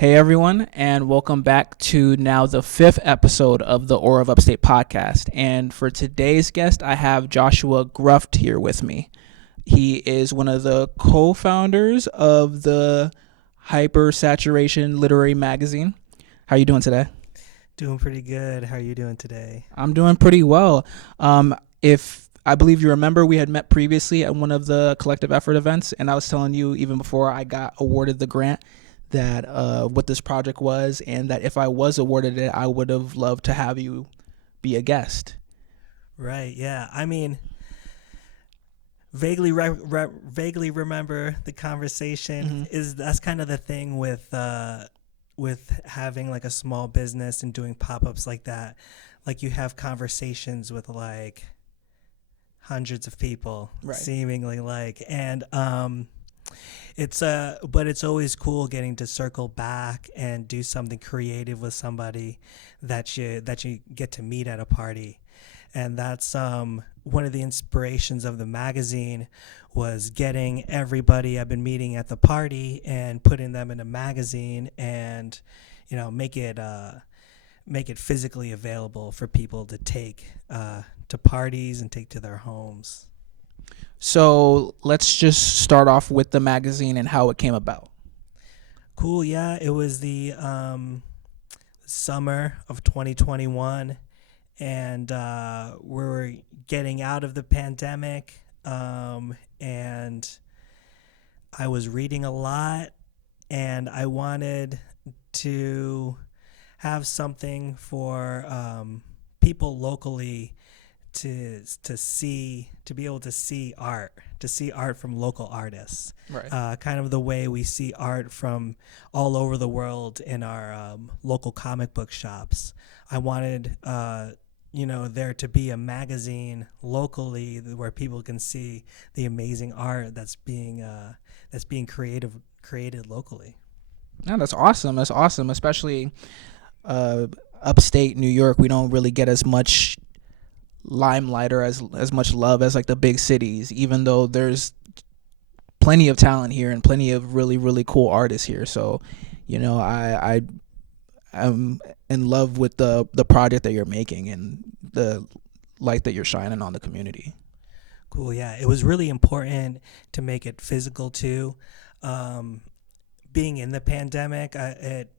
Hey everyone, and welcome back to now the fifth episode of the Aura of Upstate podcast. And for today's guest, I have Joshua Gruft here with me. He is one of the co-founders of the Hypersaturation literary magazine. How are you doing today? Doing pretty good. How are you doing today? I'm doing pretty well. If I believe you remember, we had met previously at one of the collective effort events, and I was telling you even before I got awarded the grant that what this project was, and that if I was awarded it, I would have loved to have you be a guest. Right. Yeah. I mean, vaguely remember the conversation. That's kind of the thing with having like a small business and doing pop-ups like that. Like you have conversations with like hundreds of people, Right. seemingly like, and but it's always cool getting to circle back and do something creative with somebody that you get to meet at a party. And that's one of the inspirations of the magazine was getting everybody I've been meeting at the party and putting them in a magazine and, you know, make it physically available for people to take to parties and take to their homes. So let's just start off with the magazine and how it came about. Cool. Yeah, it was the summer of 2021, and we're getting out of the pandemic, and I was reading a lot, and I wanted to have something for people locally to be able to see art from local artists, Right. kind of the way we see art from all over the world in our local comic book shops. I wanted there to be a magazine locally where people can see the amazing art that's being created locally. Yeah, that's awesome. That's awesome, especially upstate New York. We don't really get as much limelight or as much love as like the big cities, even though there's plenty of talent here and plenty of really, really cool artists here. So, I'm in love with the project that you're making and the light that you're shining on the community. Cool. Yeah, it was really important to make it physical too. Being in the pandemic, it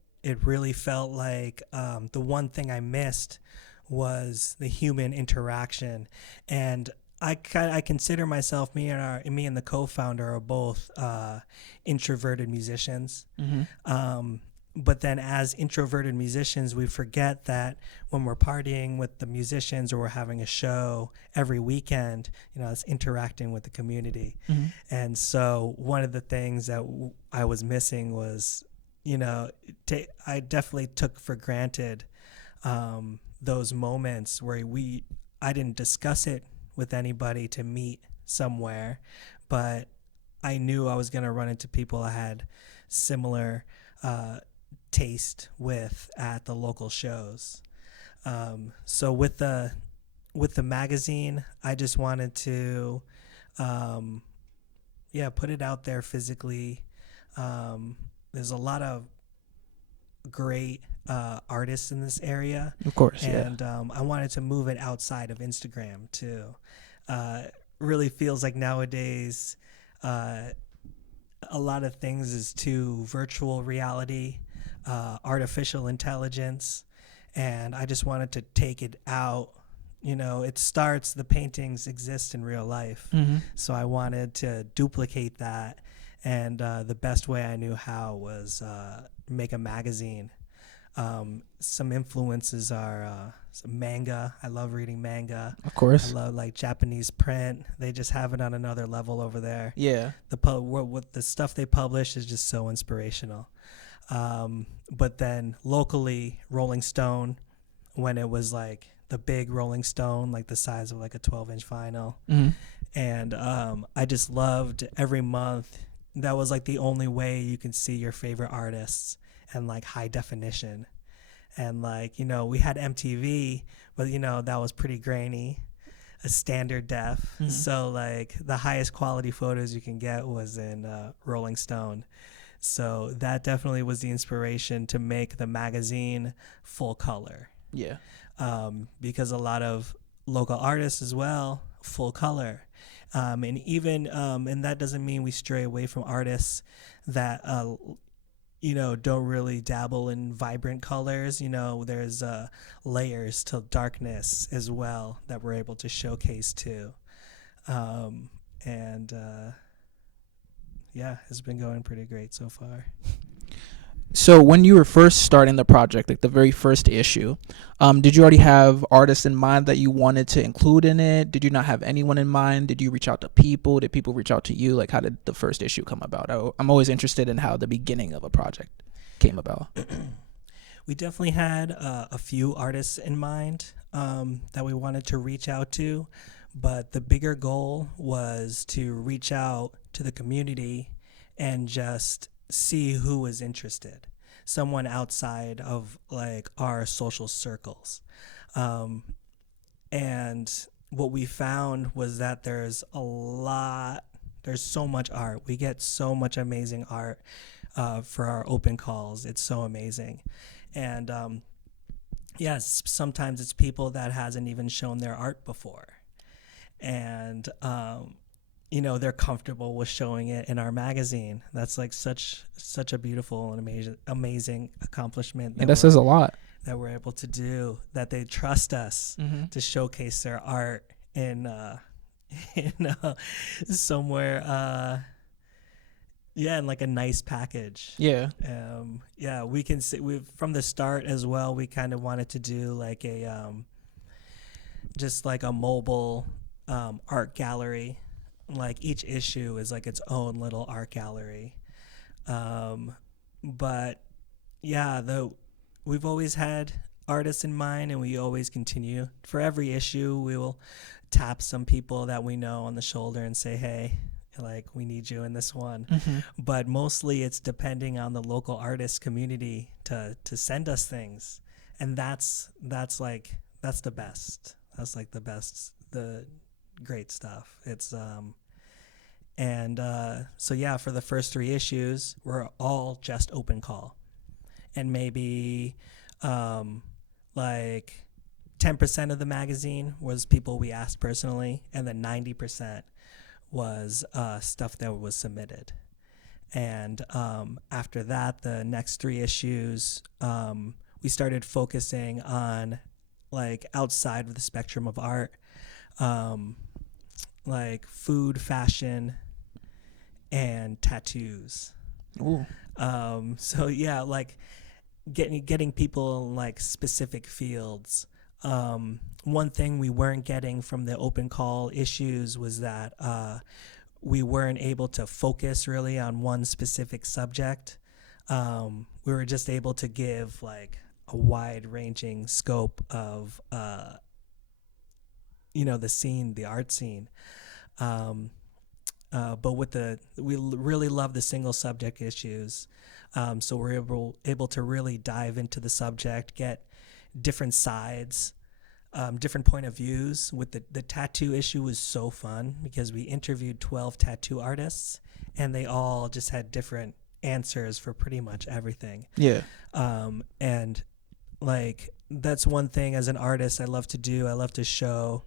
really felt like the one thing I missed was the human interaction, and I consider myself, me and the co-founder are both introverted musicians. But then as introverted musicians, we forget that when we're partying with the musicians or we're having a show every weekend, it's interacting with the community. And so one of the things that I was missing was, I definitely took for granted those moments where I didn't discuss it with anybody to meet somewhere, but I knew I was going to run into people I had similar taste with at the local shows. So with the magazine, I just wanted to put it out there physically. There's a lot of great artists in this area, Of course, and I wanted to move it outside of Instagram too. Really feels like nowadays a lot of things is to virtual reality, artificial intelligence, and I just wanted to take it out. The paintings exist in real life, so I wanted to duplicate that, and the best way I knew how was make a magazine. Some influences are some manga. I love reading manga. Of course. I love like Japanese print. They just have it on another level over there. Yeah. What the stuff they publish is just so inspirational. But then locally, Rolling Stone, when it was like the big Rolling Stone, like the size of like a 12-inch vinyl, and I just loved every month. That was like the only way you could see your favorite artists and like high definition. And like, we had MTV, but that was pretty grainy, a standard def. So like the highest quality photos you can get was in Rolling Stone. So that definitely was the inspiration to make the magazine full color. Yeah. Because a lot of local artists as well, full color. And even, and that doesn't mean we stray away from artists that, don't really dabble in vibrant colors. There's layers to darkness as well that we're able to showcase too. It's been going pretty great so far. So when you were first starting the project, like the very first issue, did you already have artists in mind that you wanted to include in it? Did you not have anyone in mind? Did you reach out to people? Did people reach out to you? Like, how did the first issue come about? I'm always interested in how the beginning of a project came about. We definitely had a few artists in mind that we wanted to reach out to, but the bigger goal was to reach out to the community and just see who was interested, someone outside of like our social circles. And what we found was that there's so much art. We get so much amazing art for our open calls. It's so amazing. And yes, sometimes it's people that hasn't even shown their art before. And they're comfortable with showing it in our magazine. That's like such a beautiful and amazing accomplishment. That says a lot. That we're able to do. That they trust us to showcase their art in somewhere. In like a nice package. Yeah. We can see from the start as well. We kind of wanted to do like just like a mobile art gallery. Like each issue is like its own little art gallery. We've always had artists in mind, and we always continue. For every issue, we will tap some people that we know on the shoulder and say, hey, like, we need you in this one. But mostly it's depending on the local artist community to send us things. And that's the best. That's like the best, the great stuff. It's for the first 3 issues, we're all just open call, and maybe like 10% of the magazine was people we asked personally, and then 90% was stuff that was submitted. And after that, the next 3 issues, we started focusing on like outside of the spectrum of art, like food, fashion, and tattoos. Ooh. Like getting people in like specific fields. One thing we weren't getting from the open call issues was that we weren't able to focus really on one specific subject. We were just able to give like a wide-ranging scope of the scene, the art scene. But we really love the single subject issues. So we're able to really dive into the subject, get different sides, different point of views. With the tattoo issue was so fun because we interviewed 12 tattoo artists, and they all just had different answers for pretty much everything. Yeah. And like, that's one thing as an artist I love to do. I love to show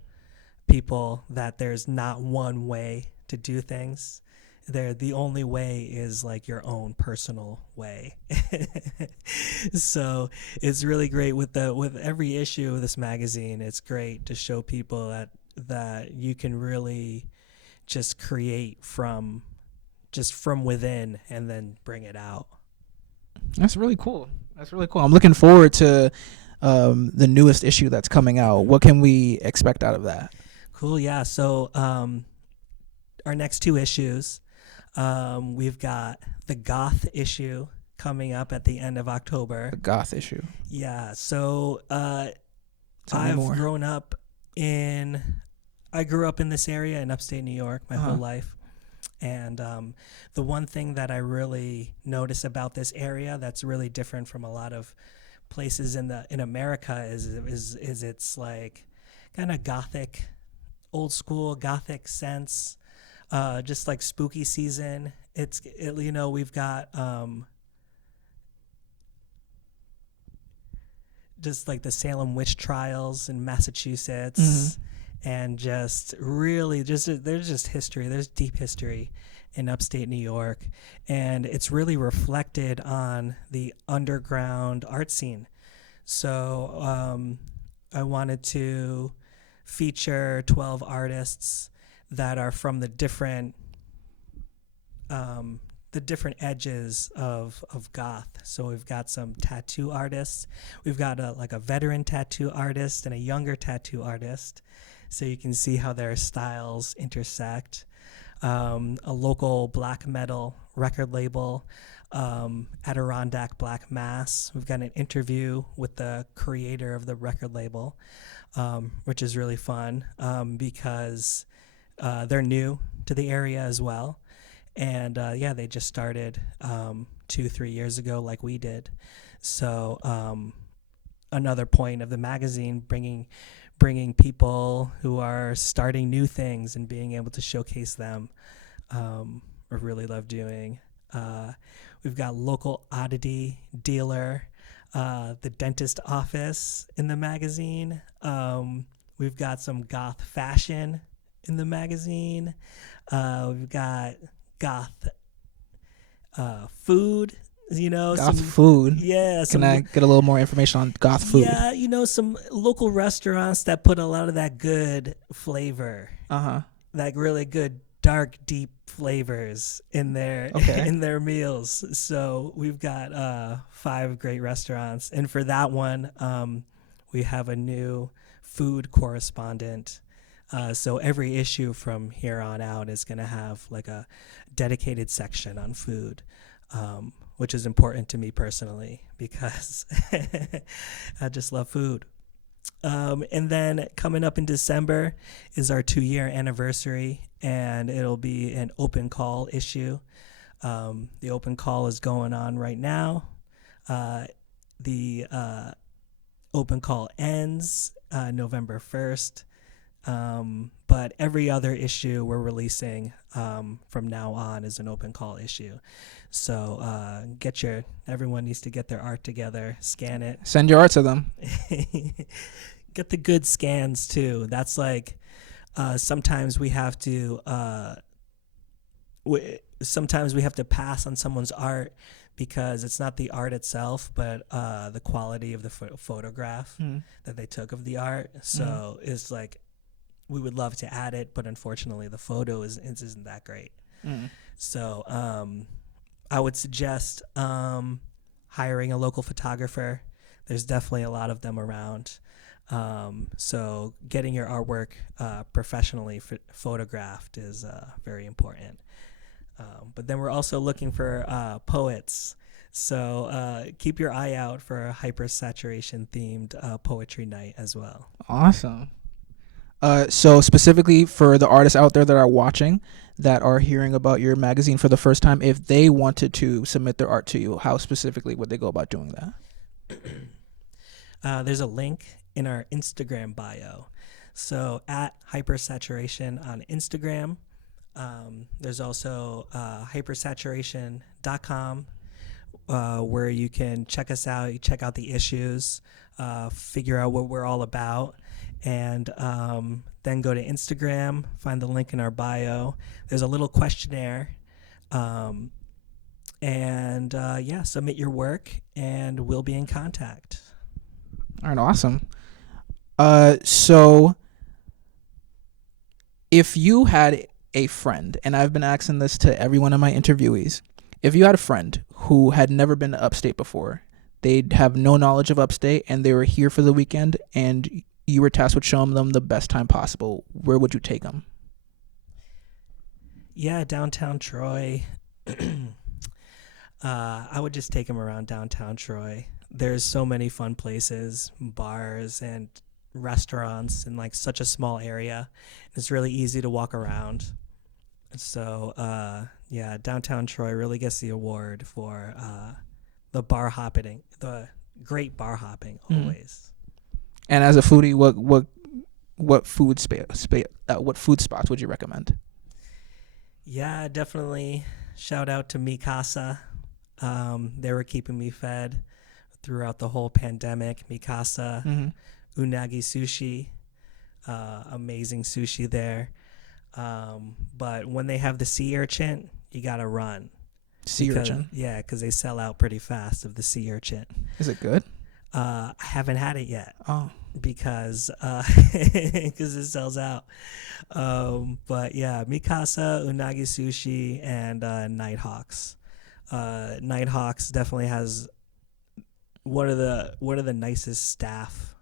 people that there's not one way to do things. The only way is like your own personal way. So it's really great with every issue of this magazine. It's great to show people that you can really just create from within and then bring it out. That's really cool. I'm looking forward to the newest issue that's coming out. What can we expect out of that? Cool. Yeah. So our next 2 issues, we've got the goth issue coming up at the end of October. The goth issue. Yeah. So I grew up in this area in upstate New York my whole life. And the one thing that I really notice about this area that's really different from a lot of places in America is it's like kind of gothic, old school gothic sense. just like spooky season. We've got just like the Salem witch trials in Massachusetts, and just really there's just history. There's deep history in upstate New York, and it's really reflected on the underground art scene. So I wanted to feature 12 artists that are from the different edges of goth. So we've got some tattoo artists. We've got a veteran tattoo artist and a younger tattoo artist. So you can see how their styles intersect. A local black metal record label, Adirondack Black Mass. We've got an interview with the creator of the record label, which is really fun because they're new to the area as well. And they just started 2-3 years ago like we did. So another point of the magazine, bringing people who are starting new things and being able to showcase them, I really love doing. We've got local oddity dealer, the dentist office in the magazine. We've got some goth fashion in the magazine. We've got goth food, Goth food. Yeah. Can I get a little more information on goth food? Yeah, some local restaurants that put a lot of that good flavor, like really good dark, deep flavors in their in their meals. So we've got 5 great restaurants, and for that one, we have a new food correspondent. So every issue from here on out is going to have like a dedicated section on food, which is important to me personally because I just love food. And then coming up in December is our 2-year anniversary, and it'll be an open call issue. The open call is going on right now. The open call ends November 1st. But every other issue we're releasing from now on is an open call issue. So everyone needs to get their art together, scan it. Send your art to them. Get the good scans too. That's like sometimes we have to pass on someone's art because it's not the art itself, but the quality of the photograph that they took of the art. So it's like, we would love to add it, but unfortunately the photo isn't that great. So I would suggest hiring a local photographer. There's definitely a lot of them around. So getting your artwork professionally photographed is very important. But then we're also looking for poets. So keep your eye out for a Hypersaturation themed poetry night as well. Awesome. So specifically for the artists out there that are watching, that are hearing about your magazine for the first time, if they wanted to submit their art to you, how specifically would they go about doing that? There's a link in our Instagram bio. So at Hypersaturation on Instagram. There's also hypersaturation.com where you can check us out, you check out the issues, figure out what we're all about. And then go to Instagram, find the link in our bio. There's a little questionnaire. Submit your work, and we'll be in contact. All right, awesome. So if you had a friend, and I've been asking this to every one of my interviewees, if you had a friend who had never been to Upstate before, they'd have no knowledge of Upstate, and they were here for the weekend, and you were tasked with showing them the best time possible, where would you take them? Yeah, downtown Troy. I would just take them around downtown Troy. There's so many fun places, bars and restaurants in like such a small area. It's really easy to walk around. So downtown Troy really gets the award for the great bar hopping always. And as a foodie, what food spots would you recommend? Yeah, definitely. Shout out to Mikasa. They were keeping me fed throughout the whole pandemic. Mikasa, Mm-hmm. Unagi Sushi, amazing sushi there. But when they have the sea urchin, you gotta run Sea because urchin. because they sell out pretty fast of the sea urchin. Is it good? I haven't had it yet Oh, because it sells out. But yeah, Mikasa, Unagi Sushi, and Nighthawks. Nighthawks definitely has one of the nicest staff,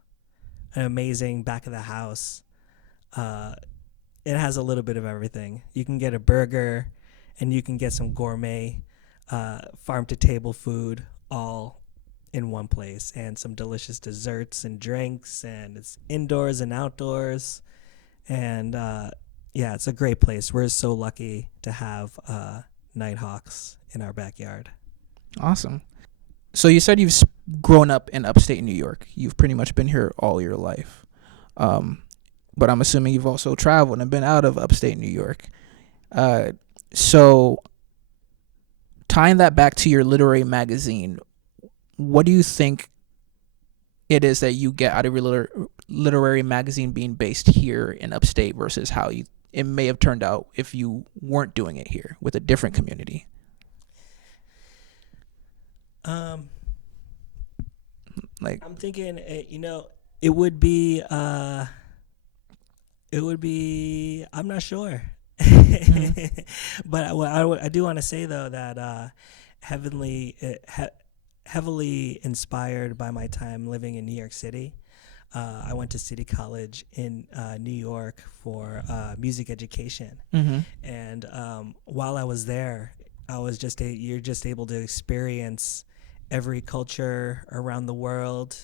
an amazing back of the house. Uh, it has a little bit of everything. You can get a burger, and you can get some gourmet, farm to table food all in one place, and some delicious desserts and drinks, and it's indoors and outdoors, and yeah, it's a great place. We're so lucky to have Nighthawks in our backyard. awesome. So you said you've grown up in upstate New York. You've pretty much been here all your life. Um, but I'm assuming you've also traveled and been out of upstate New York. So tying that back to your literary magazine, what do you think it is that you get out of your literary magazine being based here in upstate versus how it may have turned out if you weren't doing it here with a different community? Um, Like, I'm thinking, it would be, I'm not sure. But I do want to say, though, that heavily, heavily inspired by my time living in New York City. I went to City College in New York for music education. mm-hmm. And while I was there, you're just able to experience every culture around the world.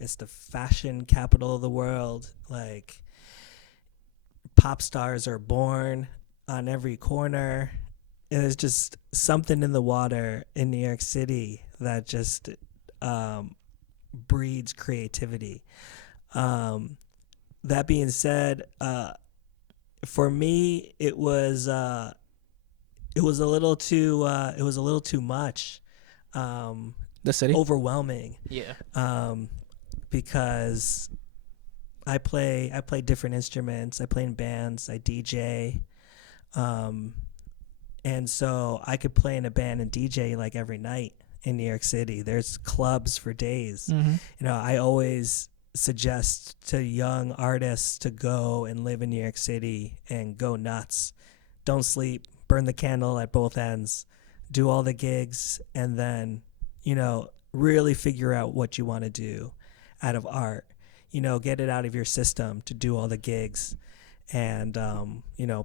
It's the fashion capital of the world. Like, pop stars are born on every corner. And there's just something in the water in New York City that just breeds creativity. That being said, for me, it was a little too much, The city? overwhelming, Yeah. because I play different instruments. I play in bands. I DJ, and so I could play in a band and DJ like every night in New York City. There's clubs for days. Mm-hmm. I always suggest to young artists to go and live in New York City and go nuts. Don't sleep, burn the candle at both ends, do all the gigs, and then, really figure out what you want to do out of art. Get it out of your system to do all the gigs and,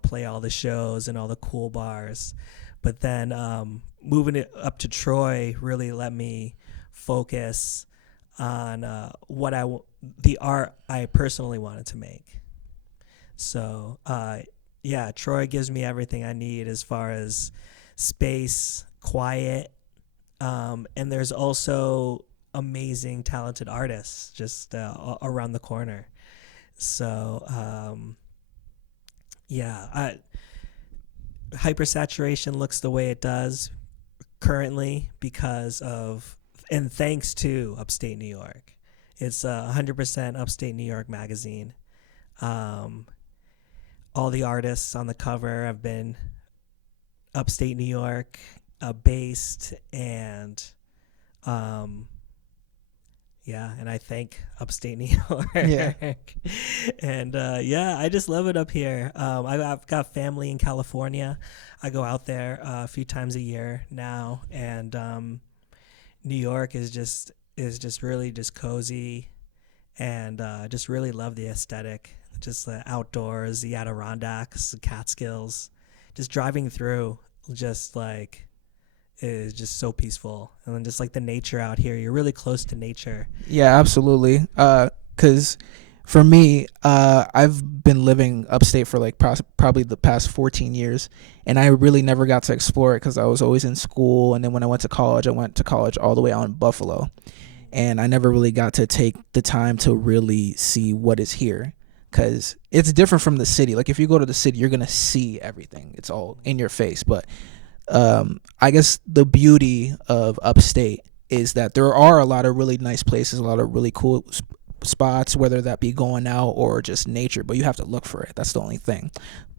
play all the shows and all the cool bars. But then moving it up to Troy really let me focus on the art I personally wanted to make. So, yeah, Troy gives me everything I need as far as space, quiet, and there's also amazing, talented artists just around the corner. So, yeah, Hypersaturation looks the way it does currently because of and thanks to Upstate New York. It's 100% Upstate New York magazine. All the artists on the cover have been Upstate New York based, and yeah, and I thank Upstate New York. Yeah. And yeah, I just love it up here. I've got family in California. I go out there a few times a year now, and New York is just really just cozy, and just really love the aesthetic. Just the outdoors, the Adirondacks, the Catskills, just driving through, just like is just so peaceful, and then just like the nature out here, you're really close to nature. Yeah, absolutely. Because for me, I've been living upstate for like probably the past 14 years, and I really never got to explore it because I was always in school. And then when I went to college all the way out in Buffalo, and I never really got to take the time to really see what is here. because it's different from the city. Like if you go to the city, you're gonna see everything. It's all in your face. But I guess the beauty of upstate is that there are a lot of really nice places, a lot of really cool spots, whether that be going out or just nature, but you have to look for it. That's the only thing.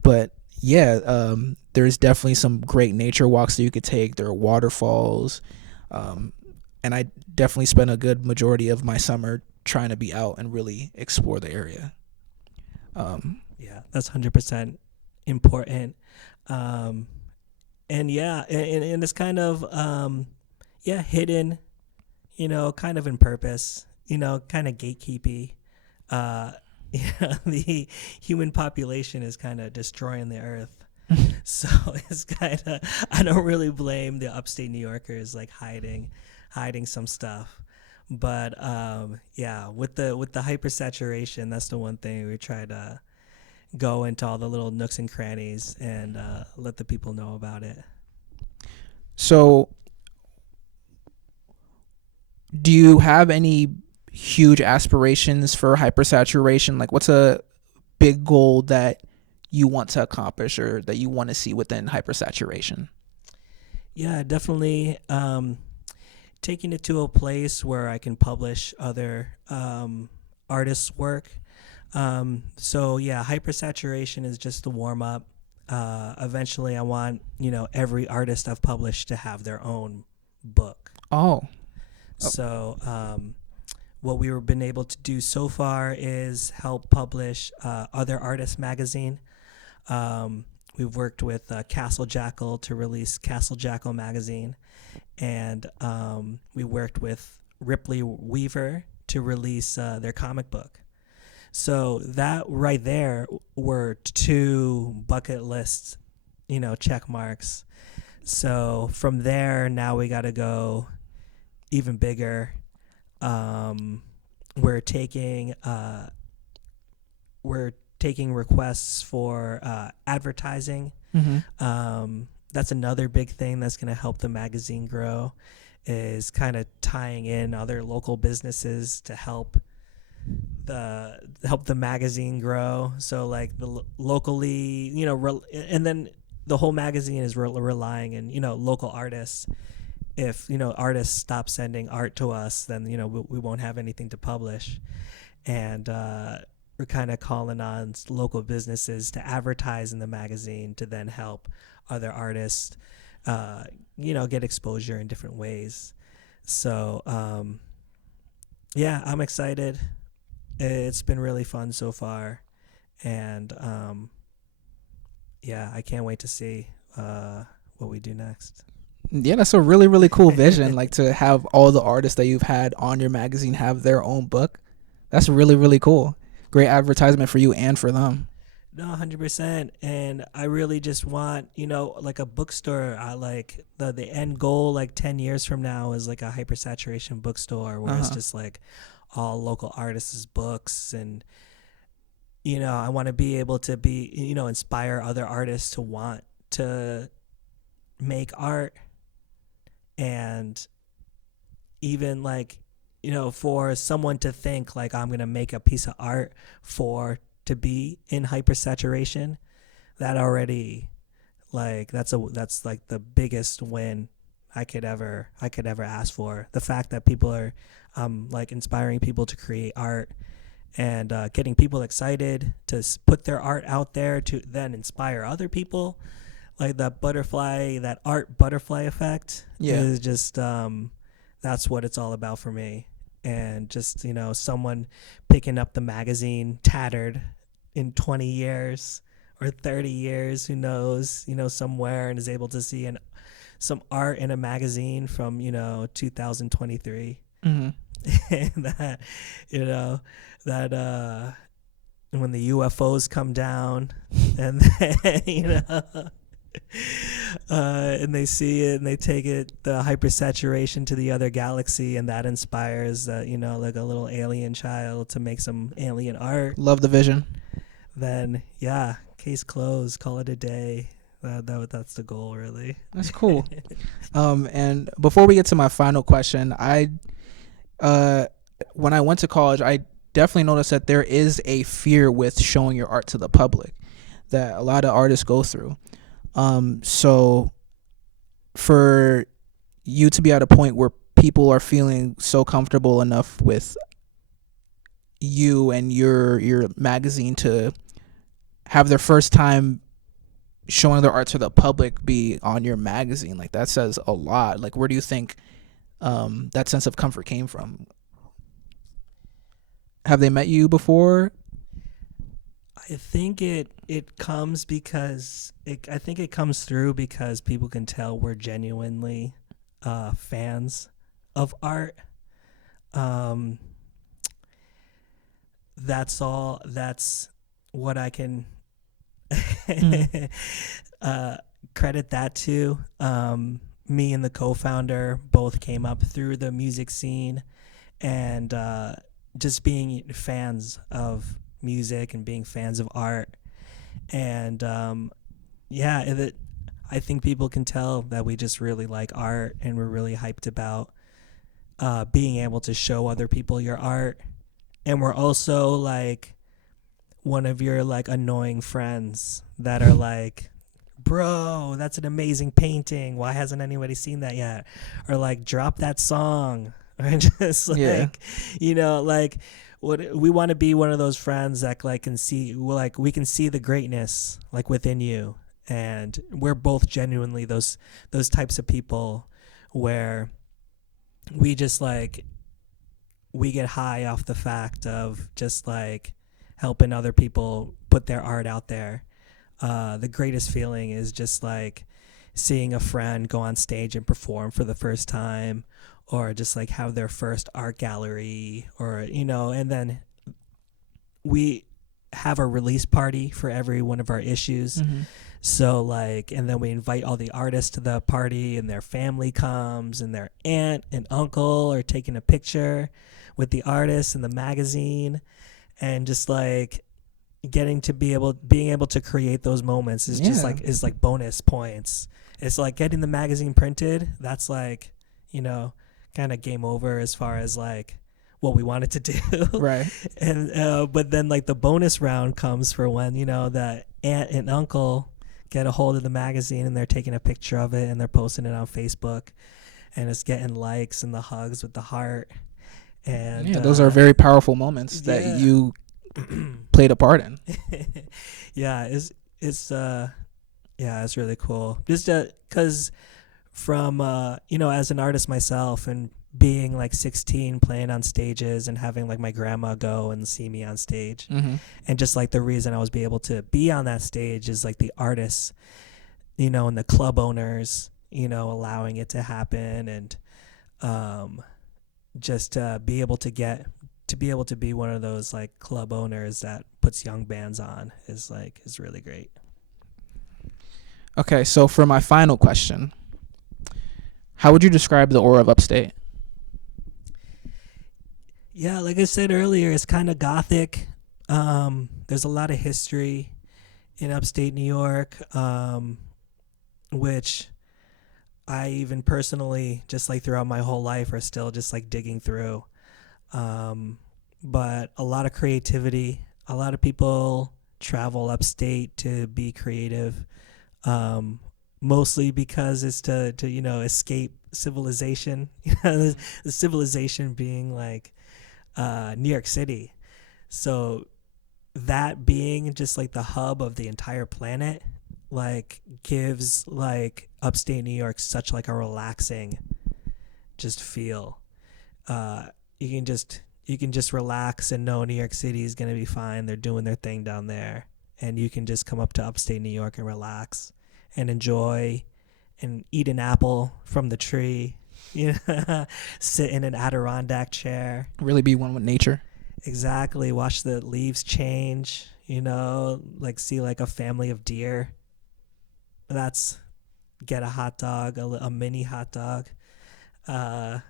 But yeah, there's definitely some great nature walks that you could take. There are waterfalls, and I definitely spent a good majority of my summer trying to be out and really explore the area. Yeah, that's 100% important. And yeah, and it's kind of hidden, kind of in purpose, kind of gatekeepy. The human population is kind of destroying the earth. So it's kind of, I don't really blame the upstate New Yorkers like hiding some stuff. But yeah, with the hypersaturation, that's the one thing we try to go into all the little nooks and crannies and let the people know about it. So do you have any huge aspirations for hypersaturation? Like what's a big goal that you want to accomplish or that you want to see within hypersaturation? Yeah, definitely taking it to a place where I can publish other artists' work. So yeah, hypersaturation is just the warm up. Eventually I want, every artist I've published to have their own book. Oh. So what we've been able to do so far is help publish Other Artists magazine. We've worked with Castle Jackal to release Castle Jackal magazine, and we worked with Ripley Weaver to release their comic book. So that right there were 2 bucket lists, check marks. So from there, now we got to go even bigger. We're taking requests for advertising. Mm-hmm. That's another big thing that's going to help the magazine grow, is kind of tying in other local businesses to help the magazine grow. So like locally, and then the whole magazine is relying on, local artists. If, artists stop sending art to us, then, we won't have anything to publish. And we're kind of calling on local businesses to advertise in the magazine to then help other artists, get exposure in different ways. So, yeah, I'm excited. It's been really fun so far. And, yeah, I can't wait to see what we do next. Yeah, that's a really, really cool vision. Like to have all the artists that you've had on your magazine have their own book. That's really, really cool. Great advertisement for you and for them. No, 100%. And I really just want, like a bookstore. I like the end goal, like 10 years from now, is like a hypersaturation bookstore where it's just like all local artists' books. And, I want to be able to be, inspire other artists to want to make art. And even like, for someone to think like I'm going to make a piece of art to be in hypersaturation, that already, like, that's like the biggest win I could ever ask for. The fact that people are like inspiring people to create art and getting people excited to put their art out there to then inspire other people. Like that art butterfly effect is just, that's what it's all about for me. And just, someone picking up the magazine tattered in 20 years or 30 years, who knows, somewhere, and is able to see some art in a magazine from, 2023. Mm-hmm. And that, when the UFOs come down and then, and they see it and they take it, the hypersaturation, to the other galaxy, and that inspires like a little alien child to make some alien art. Love the vision. Then yeah, case closed, call it a day. That's the goal, really. That's cool. And before we get to my final question, when I went to college, I definitely noticed that there is a fear with showing your art to the public that a lot of artists go through. So for you to be at a point where people are feeling so comfortable enough with you and your magazine to have their first time showing their art to the public be on your magazine, like that says a lot. Like, where do you think that sense of comfort came from? Have they met you before? I think it comes because I think it comes through because people can tell we're genuinely fans of art. That's all. That's what I can credit that to. Me and the co-founder both came up through the music scene, and just being fans of music and being fans of art. And I think people can tell that we just really like art, and we're really hyped about being able to show other people your art. And we're also like one of your like annoying friends that are like, bro, that's an amazing painting. Why hasn't anybody seen that yet? Or like, drop that song. Or just like, like, what we want to be one of those friends that like can see, like, we can see the greatness like within you. And we're both genuinely those types of people where we just like, we get high off the fact of just like helping other people put their art out there. The greatest feeling is just like seeing a friend go on stage and perform for the first time, or just like have their first art gallery, or and then we have a release party for every one of our issues. So like, and then we invite all the artists to the party, and their family comes, and their aunt and uncle are taking a picture with the artist and the magazine. And just like being able to create those moments is just like is like bonus points. It's like getting the magazine printed. That's like, kind of game over as far as like what we wanted to do. Right. And but then like the bonus round comes for when the aunt and uncle get a hold of the magazine, and they're taking a picture of it, and they're posting it on Facebook, and it's getting likes and the hugs with the heart. And those are very powerful moments that you played a part in. It's really cool. Just because from as an artist myself, and being like 16, playing on stages, and having like my grandma go and see me on stage, and just like the reason I was able to be on that stage is like the artists, and the club owners, allowing it to happen, and just be able to be one of those like club owners that puts young bands on is really great. Okay, so for my final question, how would you describe the aura of Upstate? Yeah, like I said earlier, it's kind of gothic. There's a lot of history in upstate New York, which I even personally, just like throughout my whole life, are still just like digging through. But a lot of creativity. A lot of people travel upstate to be creative, mostly because it's to escape civilization. The civilization being like New York City. So that being just like the hub of the entire planet, like gives like upstate New York such like a relaxing just feel. You can just relax and know New York City is gonna be fine. They're doing their thing down there, and you can just come up to upstate New York and relax and enjoy and eat an apple from the tree. Sit in an Adirondack chair. Really be one with nature. Exactly. Watch the leaves change. Like see like a family of deer. That's get a hot dog, a mini hot dog. All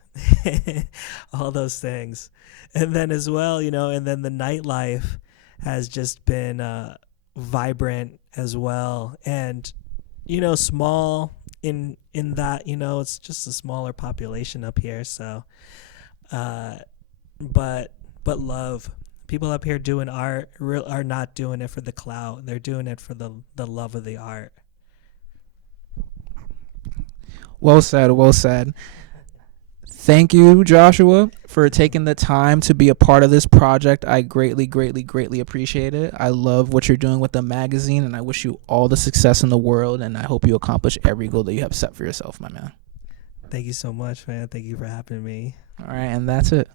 those things. And then as well, and then the nightlife has just been vibrant as well. And, small in that, it's just a smaller population up here. So, but love people up here doing art are not doing it for the clout. They're doing it for the love of the art. Well said. Well said. Thank you, Joshua, for taking the time to be a part of this project. I greatly, greatly, greatly appreciate it. I love what you're doing with the magazine, and I wish you all the success in the world, and I hope you accomplish every goal that you have set for yourself, my man. Thank you so much, man. Thank you for having me. All right, and that's it.